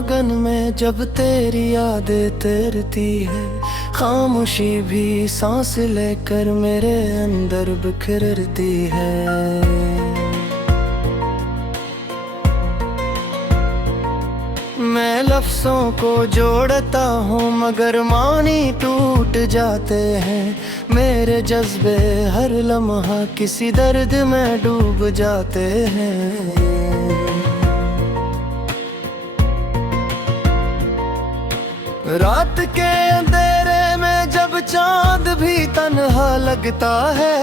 आंगन में जब तेरी यादें तैरती है, खामोशी भी सांस लेकर मेरे अंदर बिखरती है। मैं लफ्ज़ों को जोड़ता हूँ मगर मानी टूट जाते हैं। मेरे जज्बे हर लम्हा किसी दर्द में डूब जाते हैं। रात के अंधेरे में जब चांद भी तन्हा लगता है,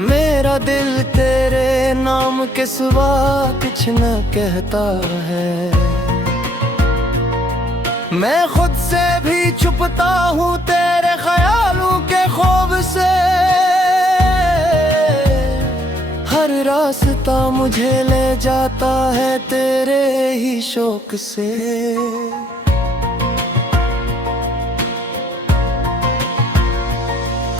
मेरा दिल तेरे नाम के सिवा कुछ न कहता है। मैं खुद से भी छुपता हूँ तेरे ख्यालों के खौफ से। हर रास्ता मुझे ले जाता है तेरे ही शौक से।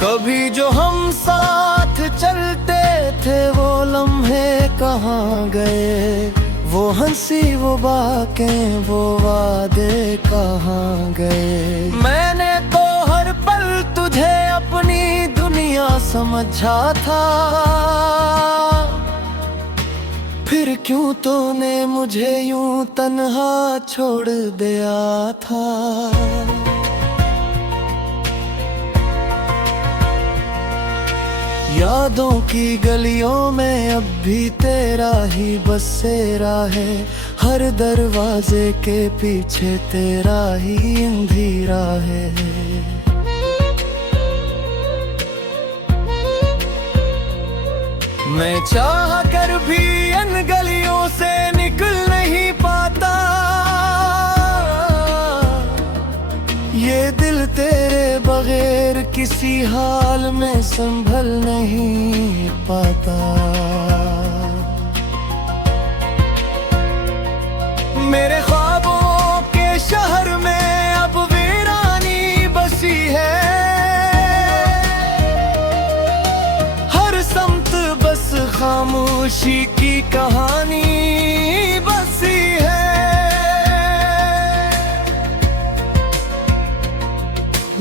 कभी जो हम साथ चलते थे वो लम्हे कहाँ गए, वो हंसी वो बातें वो वादे कहाँ गए। मैंने तो हर पल तुझे अपनी दुनिया समझा था, फिर क्यों तूने मुझे यूं तन्हा छोड़ दिया था। यादों की गलियों में अब भी तेरा ही बसेरा है। हर दरवाजे के पीछे तेरा ही अंधेरा है। मैं चाह कर भी इन गलियों से निकल नहीं पाता। ये दिल तेरे बगैर किसी हाल में संभल नहीं पाता। मेरे ख्वाबों के शहर में अब वीरानी बसी है। हर समत बस खामोशी की कहानी बसी है।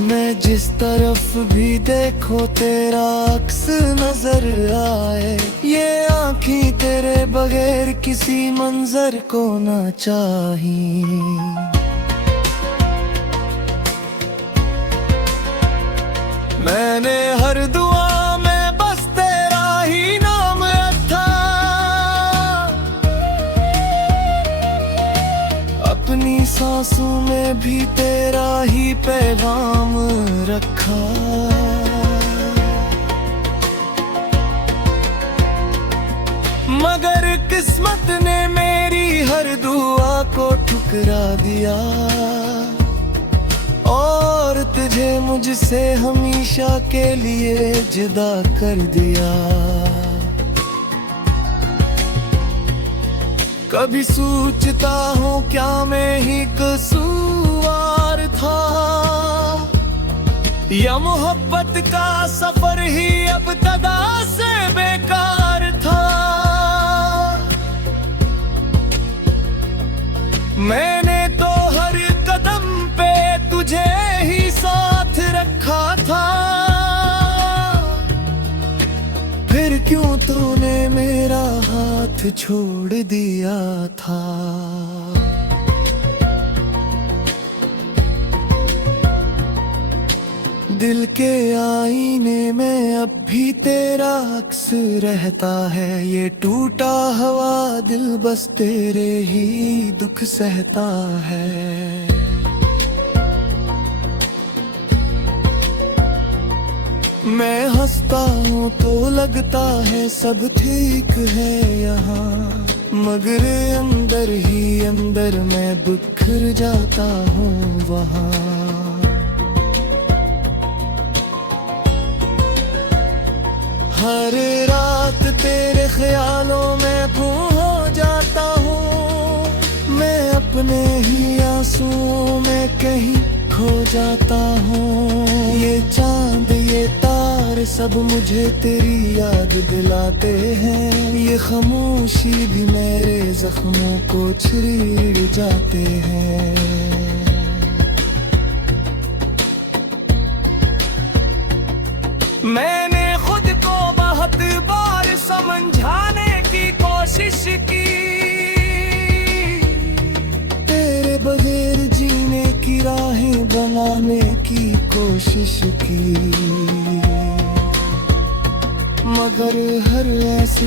मैं जिस तरफ भी देखो तेरा अक्स नजर आए। ये आँखें तेरे बगैर किसी मंजर को ना चाही। मैंने हर दुआ में बस तेरा ही नाम रखा। अपनी सांसों में भी तेरा ही पैगाम रखा। मगर किस्मत ने मेरी हर दुआ को ठुकरा दिया और तुझे मुझसे हमेशा के लिए जुदा कर दिया। कभी सोचता हूँ क्या मैं ही कसूरवार था, या मोहब्बत का सफर ही अब तदा से बेकार था। मैंने तो हर कदम पे तुझे ही साथ रखा था, फिर क्यों तूने मेरा हाथ छोड़ दिया था। दिल के आईने में अब भी तेरा अक्स रहता है। ये टूटा हुआ दिल बस तेरे ही दुख सहता है। मैं हंसता हूँ तो लगता है सब ठीक है यहाँ, मगर अंदर ही अंदर मैं बिखर जाता हूँ वहाँ। हर रात तेरे ख्यालों में गुम हो जाता हूँ। मैं अपने ही आंसुओं में कहीं खो जाता हूँ। ये चांद ये तारे तारे सब मुझे तेरी याद दिलाते हैं। ये खामोशी भी मेरे जख्मों को छीड़ जाते हैं। मैंने खुद को बहुत बार समझाने की कोशिश की, तेरे बगैर जीने की राहें बनाने की कोशिश की, मगर हर ऐसे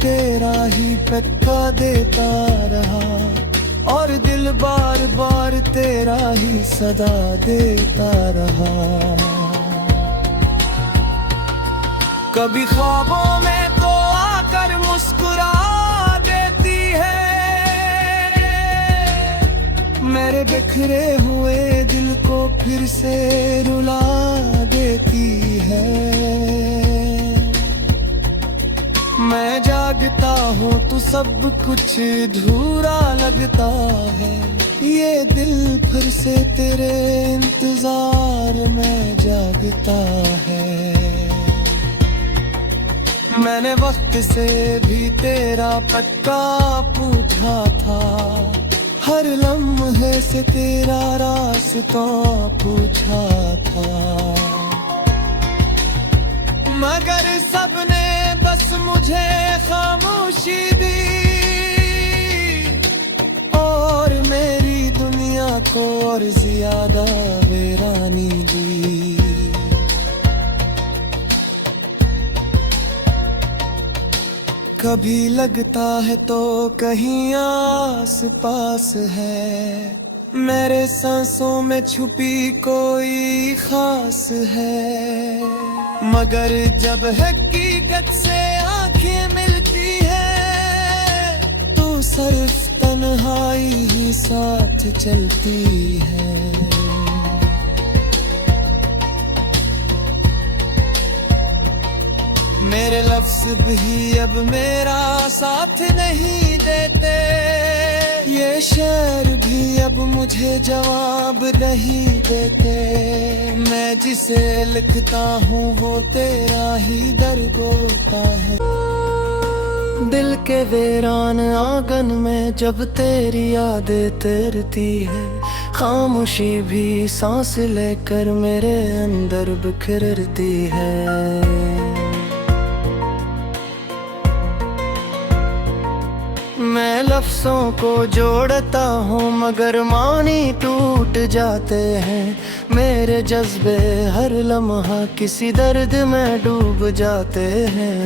तेरा ही पक्का देता रहा, और दिल बार बार तेरा ही सदा देता रहा। कभी ख्वाबों में तो आकर मुस्कुरा देती है, मेरे बिखरे हुए दिल को फिर से रुला देती है। मैं जागता हूँ तो सब कुछ अधूरा लगता है, ये दिल फिर से तेरे इंतजार में जागता है। मैंने वक्त से भी तेरा पक्का पूछा था, हर लम्हे से तेरा रास्ता पूछा था, मगर सबने बस मुझे खामोशी दी, और मेरी दुनिया को और ज्यादा वीरानी दी। कभी लगता है तो कहीं आस पास है, मेरे सांसों में छुपी कोई खास है, मगर जब हकीकत से आंखें मिलती है तो सिर्फ तन्हाई ही साथ चलती है। मेरे लफ्ज़ भी अब मेरा साथ नहीं देते, ये शेर भी अब मुझे जवाब नहीं देते, मैं जिसे लिखता हूँ वो तेरा ही दर्द होता है। दिल के वीरान आंगन में जब तेरी यादें तैरती है, खामोशी भी सांस लेकर मेरे अंदर बिखरती है। मैं लफ्ज़ों को जोड़ता हूँ मगर मानी टूट जाते हैं, मेरे जज्बे हर लम्हा किसी दर्द में डूब जाते हैं।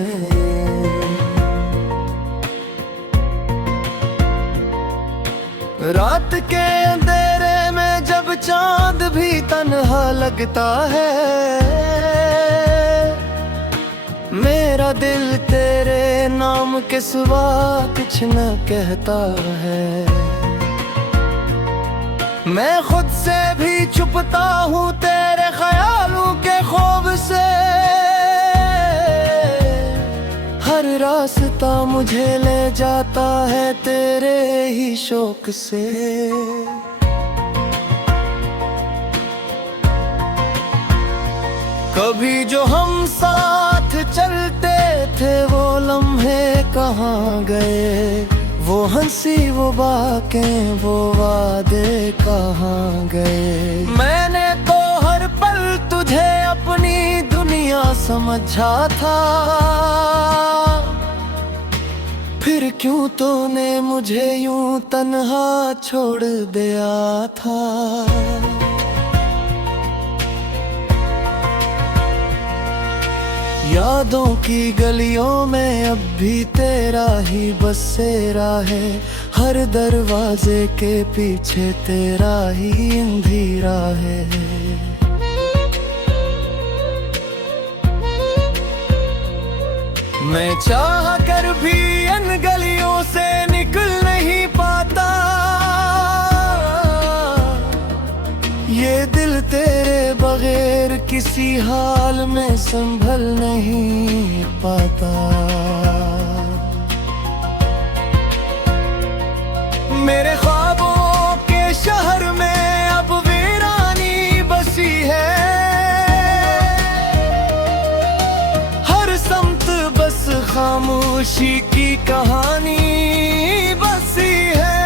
रात के अंधेरे में जब चांद भी तन्हा लगता है, मेरा दिल तेरे नाम के सिवा कुछ न कहता है। मैं खुद से भी छुपता हूँ तेरे ख्यालों के खौफ से, हर रास्ता मुझे ले जाता है तेरे ही शौक से। कभी जो हम साथ चलते थे वो लम्हे कहाँ गए, वो हंसी वो बातें वो वादे कहाँ गए। मैंने तो हर पल तुझे अपनी दुनिया समझा था, फिर क्यों तूने मुझे यूं तन्हा छोड़ दिया था। यादों की गलियों में अब भी तेरा ही बसेरा है, हर दरवाजे के पीछे तेरा ही अंधेरा है। मैं चाह कर भी इन गलियों से निकल नहीं पाता, ये दिल तेरे बगैर किसी हाल में संभल नहीं पाता। मेरे ख्वाबों के शहर में अब वीरानी बसी है, खुशी की कहानी बसी है।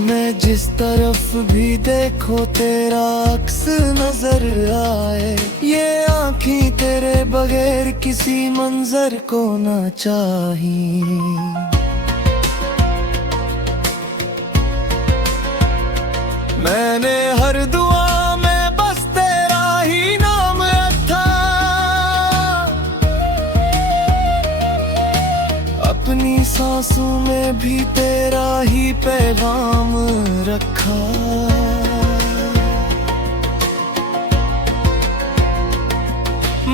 मैं जिस तरफ भी देखो तेरा अक्स नजर आए, ये आँखें तेरे बगैर किसी मंजर को ना चाही। मैंने हर दुआ में बस तेरा ही नाम रखा, अपनी सांसों में भी तेरा ही पैगाम रखा।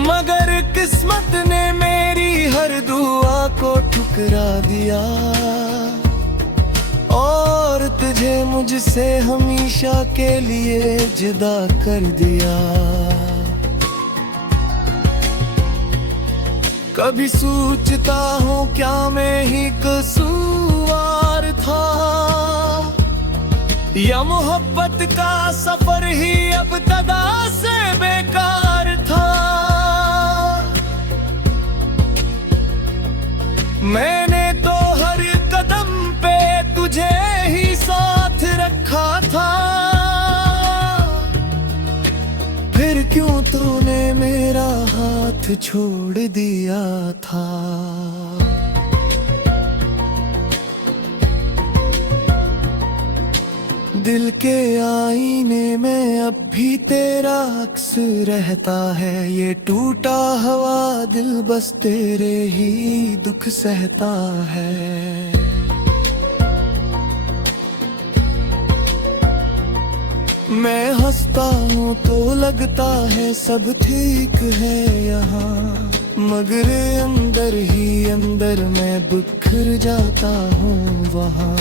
मगर किस्मत ने मेरी हर दुआ को ठुकरा दिया, और तुझे मुझसे हमेशा के लिए जुदा कर दिया। कभी सोचता हूँ क्या मैं ही कसूरवार था, या मोहब्बत का सफर ही अब तदा से बेकार था। मैंने तो हर कदम पे तुझे ही साथ रखा था, फिर क्यों तूने मेरा हाथ छोड़ दिया था। दिल के आईने में अब भी तेरा अक्स रहता है, ये टूटा हुआ दिल बस तेरे ही दुख सहता है। मैं हंसता हूँ तो लगता है सब ठीक है यहाँ, मगर अंदर ही अंदर मैं बिखर जाता हूँ वहाँ।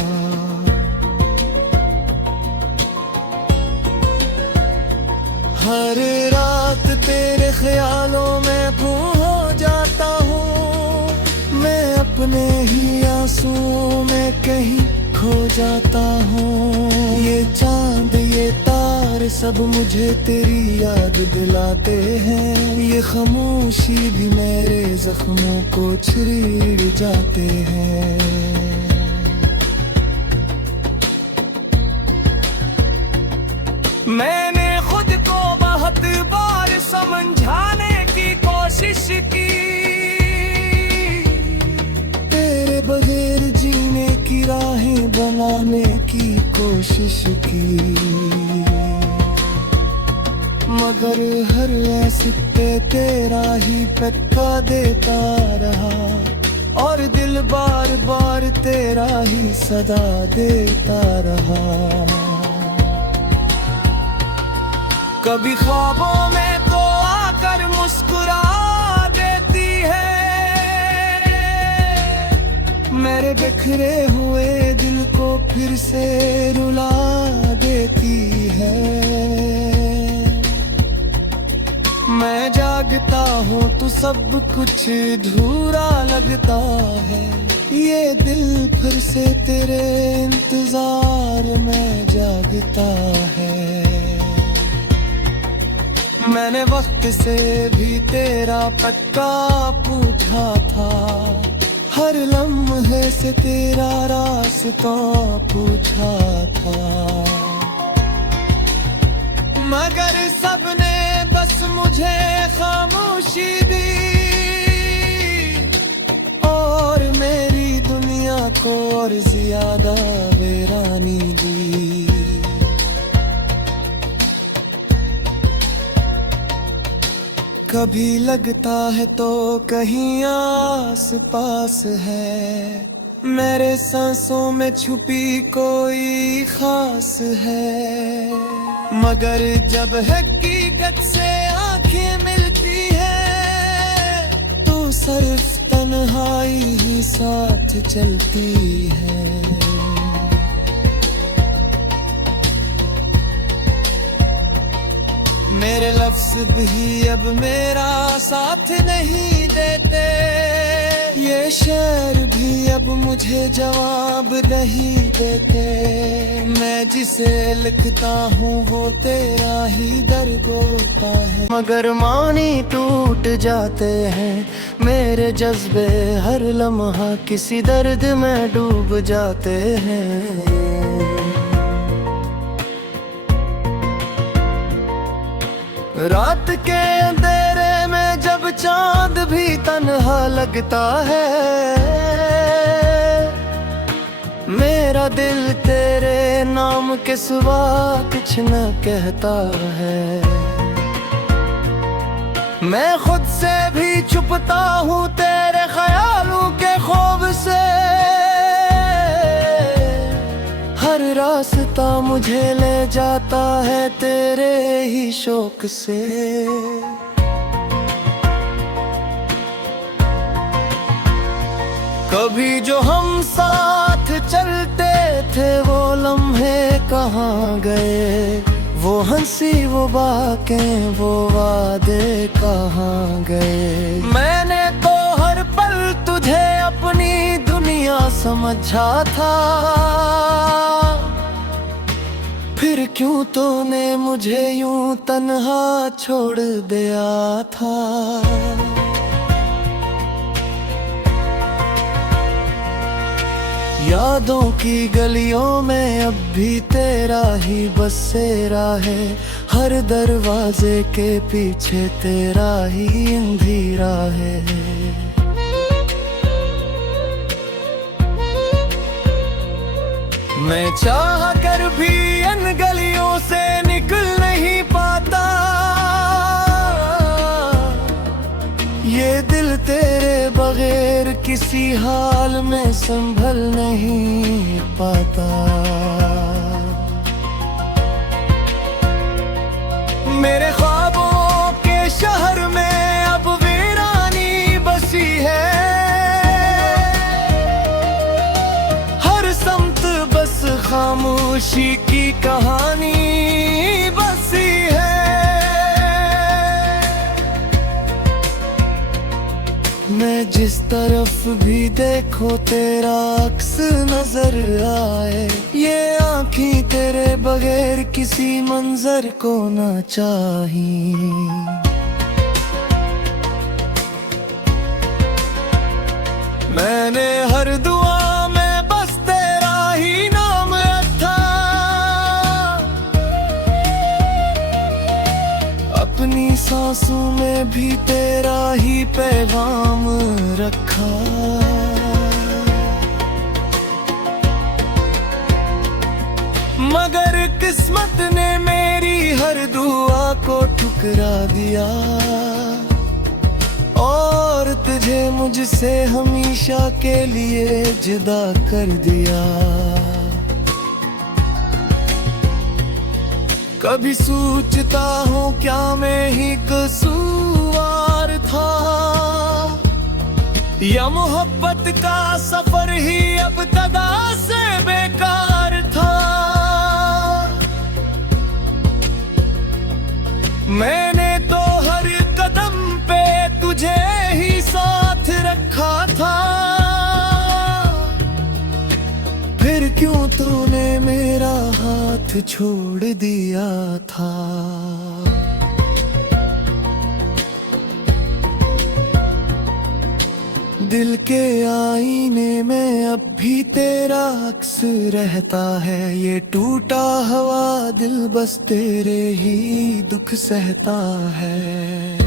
हर रात तेरे ख्यालों में गुम हो जाता हूँ, मैं अपने ही आंसुओं में कहीं खो जाता हूँ। ये चांद ये तारे सब मुझे तेरी याद दिलाते हैं, ये खामोशी भी मेरे जख्मों को छीड़ जाते हैं। मैंने खुद को बहुत बार समझाने की कोशिश की, तेरे बगैर जीने की राहें बनाने की कोशिश की, मगर हर ऐसे पे तेरा ही पक्का देता रहा, और दिल बार बार तेरा ही सदा देता रहा। कभी ख्वाबों में तो आकर मुस्कुरा देती है, मेरे बिखरे हुए दिल को फिर से रुला देती है। मैं जागता हूँ तो सब कुछ अधूरा लगता है, ये दिल फिर से तेरे इंतजार में जागता है। मैंने वक्त से भी तेरा पक्का पूछा था, हर लम्हे से तेरा रास्ता पूछा था, मगर सबने बस मुझे खामोशी दी, और मेरी दुनिया को और ज्यादा वीरानी दी। कभी लगता है तो कहीं आस पास है, मेरे सांसों में छुपी कोई खास है, मगर जब हकीकत से आंखें मिलती है तो सिर्फ तन्हाई ही साथ चलती है। मेरे लफ्ज़ भी अब मेरा साथ नहीं देते, ये शेर भी अब मुझे जवाब नहीं देते। मैं जिसे लिखता हूँ वो तेरा ही दर्द होता है। मगर मानी टूट जाते हैं मेरे जज्बे, हर लम्हा किसी दर्द में डूब जाते हैं। रात के अंधेरे में जब चांद भी तन्हा लगता है, मेरा दिल तेरे नाम के सिवा कुछ न कहता है। मैं खुद से भी छुपता हूँ तेरे ख्यालों के खौफ से, हर रास्ता मुझे ले जाता है तेरे ही शौक से। कभी जो हम साथ चलते थे वो लम्हे कहाँ गए, वो हंसी वो बातें वो वादे कहाँ गए। मैंने तो हर पल तुझे अपनी दुनिया समझा था, फिर क्यों तूने मुझे यूं तन्हा छोड़ दिया था। यादों की गलियों में अब भी तेरा ही बसेरा है, हर दरवाजे के पीछे तेरा ही अंधेरा है। मैं चाह कर भी इन गलियों से निकल नहीं पाता, ये दिल तेरे बगैर किसी हाल में संभल नहीं पाता। मेरे ख्वाबों के शहर में अब वीरानी बसी है, हर समत बस खामोशी की कहानी बसी है। मैं जिस तरफ भी देखो तेरा अक्स नजर आए, ये आँखें तेरे बगैर किसी मंजर को ना चाही। मैंने हर दुआ में बस तेरा ही नाम रखा, अपनी सांसों में भी तेरा ही पैगाम रखा। मगर किस्मत ने मेरी हर दुआ को ठुकरा दिया, और तुझे मुझसे हमेशा के लिए जुदा कर दिया। कभी सोचता हूँ क्या मैं ही कसूरवार था, या मोहब्बत का सफर ही अब तदा से बेकार था। मैंने तो हर कदम पे तुझे ही साथ रखा था, फिर क्यों तूने मेरा हाथ छोड़ दिया था। दिल के आईने में अब भी तेरा अक्स रहता है, ये टूटा हुआ दिल बस तेरे ही दुख सहता है।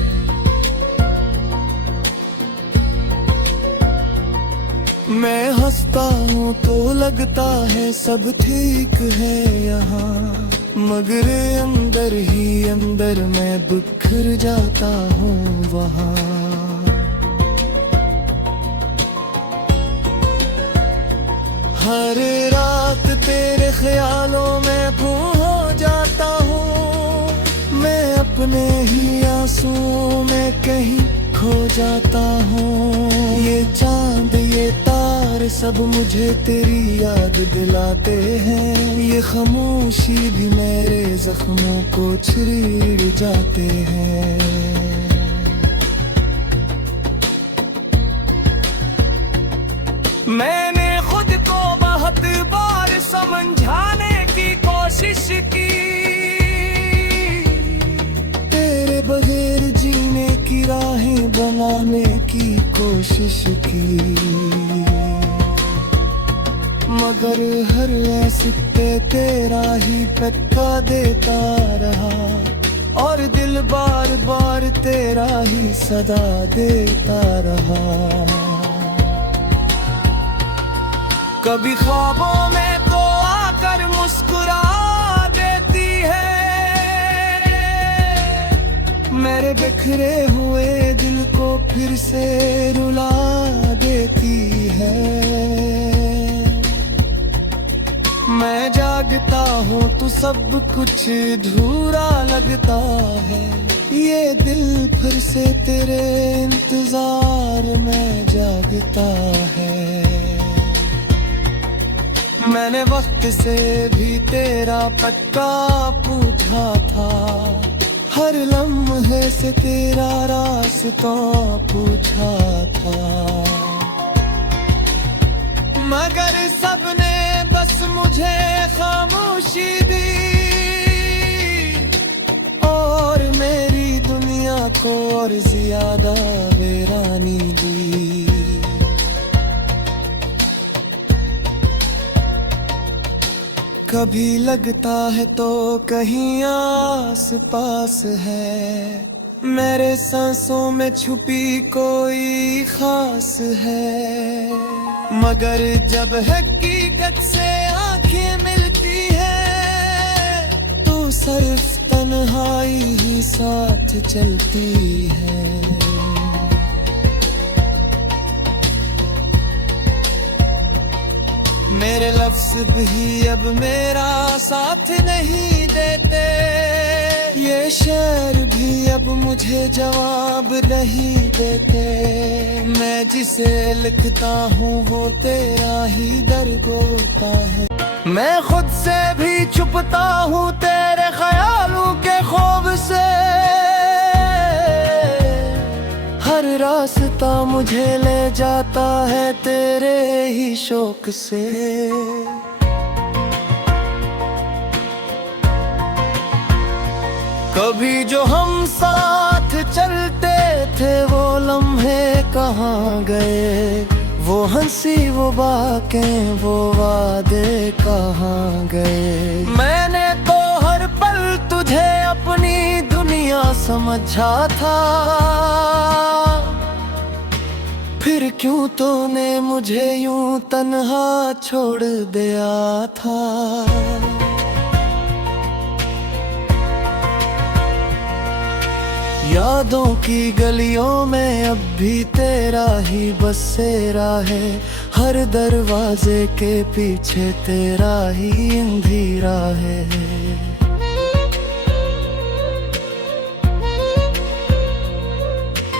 मैं हंसता हूँ तो लगता है सब ठीक है यहाँ, मगर अंदर ही अंदर मैं बिखर जाता हूँ वहाँ। हर रात तेरे ख्यालों में गुम हो जाता हूँ, मैं अपने ही आंसुओं में कहीं खो जाता हूँ। ये चांद ये तार सब मुझे तेरी याद दिलाते हैं, ये खामोशी भी मेरे जख्मों को छीड़ जाते हैं। मैंने खुद को बहुत बार समझाने की कोशिश की, तेरे बगैर जीने की राहें बनाने की कोशिश की, मगर हर ऐसे पे तेरा ही पक्का देता रहा, और दिल बार बार तेरा ही सदा देता रहा। कभी ख्वाबों में तो आकर मुस्कुरा देती है, मेरे बिखरे हुए दिल को फिर से रुला देती है। मैं जागता हूँ तो सब कुछ अधूरा लगता है, ये दिल फिर से तेरे इंतजार में जागता है। मैंने वक्त से भी तेरा पक्का पूछा था, हर लम्हे से तेरा रास्ता पूछा था, मगर सबने बस मुझे खामोशी दी, और मेरी दुनिया को और ज्यादा वीरानी दी। कभी लगता है तो कहीं आस पास है, मेरे सांसों में छुपी कोई खास है, मगर जब हकीकत से आंखें मिलती है तो सिर्फ तन्हाई ही साथ चलती है। मेरे लफ्ज भी अब मेरा साथ नहीं देते, ये शेर भी अब मुझे जवाब नहीं देते, मैं जिसे लिखता हूँ वो तेरा ही दर्द होता है। मैं खुद से भी छुपता हूँ तेरे ख्यालों के खौफ से, हर रास्ता मुझे ले जाता है तेरे ही शौक से। कभी जो हम साथ चलते थे वो लम्हे कहाँ गए, वो हंसी वो बातें वो वादे कहाँ गए। मैंने तो हर पल तुझे अपनी दुनिया समझा था, फिर क्यों तूने मुझे यूं तन्हा छोड़ दिया था। यादों की गलियों में अब भी तेरा ही बसेरा है, हर दरवाजे के पीछे तेरा ही अंधेरा है।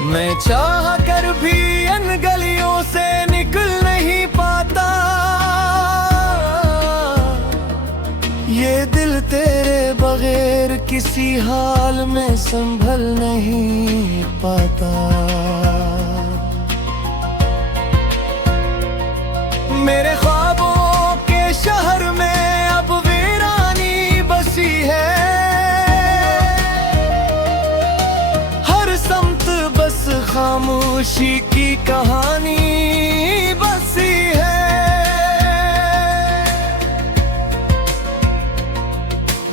मैं चाह कर भी इन गलियों से निकल नहीं पाता, ये दिल तेरे बगैर किसी हाल में संभल नहीं पाता। मेरे ख्वाबों के शहर में अब वीरानी बसी है, हर समत बस खामोशी की कहानी बसी है।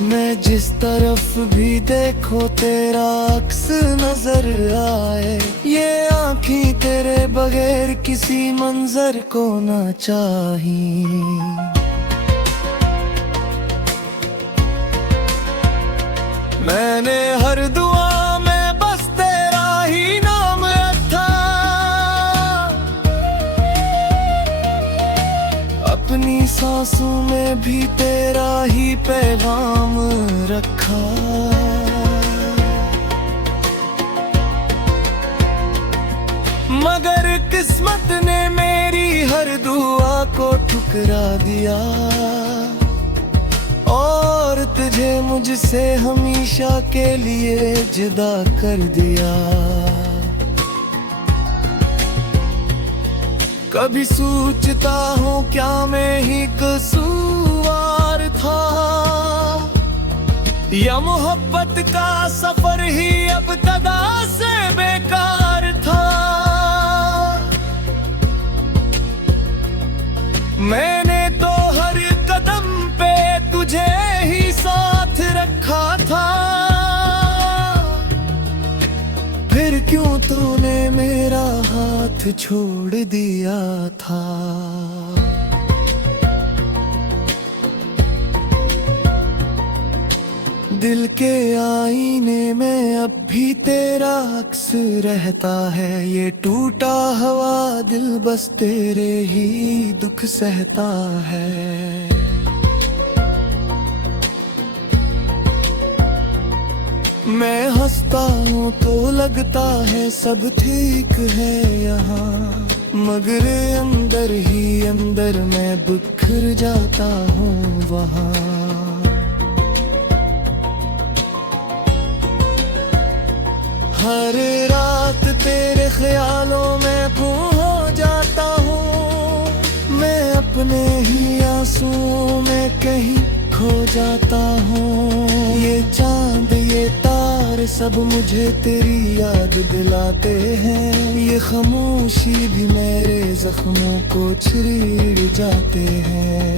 मैं जिस तरफ भी देखो तेरा अक्स नजर आए, ये आँखें तेरे बगैर किसी मंजर को ना चाही। मैंने हर दुआ में बस तेरा ही नाम रखा, अपनी सांसों में भी तेरा ही पैगाम रखा। मगर किस्मत ने मेरी हर दुआ को ठुकरा दिया, और तुझे मुझसे हमेशा के लिए जुदा कर दिया। कभी सोचता हूँ क्या मैं ही कसूरवार था, या मोहब्बत का सफर ही अब तदा से बेकार था। मैंने तो हर कदम पे तुझे ही साथ रखा था, फिर क्यों तूने मेरा हाथ छोड़ दिया था। दिल के आईने में अब भी तेरा अक्स रहता है, ये टूटा हुआ दिल बस तेरे ही दुख सहता है। मैं हंसता हूँ तो लगता है सब ठीक है यहाँ, मगर अंदर ही अंदर मैं बिखर जाता हूँ वहाँ। हर रात तेरे ख्यालों में खो जाता हूँ, मैं अपने ही आंसुओं में कहीं खो जाता हूँ। ये चांद ये तार सब मुझे तेरी याद दिलाते हैं, ये खामोशी भी मेरे जख्मों को छीड़ जाते हैं।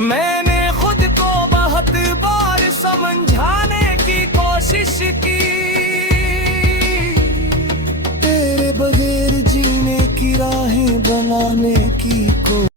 मैंने खुद को बहुत बार समझाने की कोशिश की, तेरे बगैर जीने की राहें बनाने की कोशिश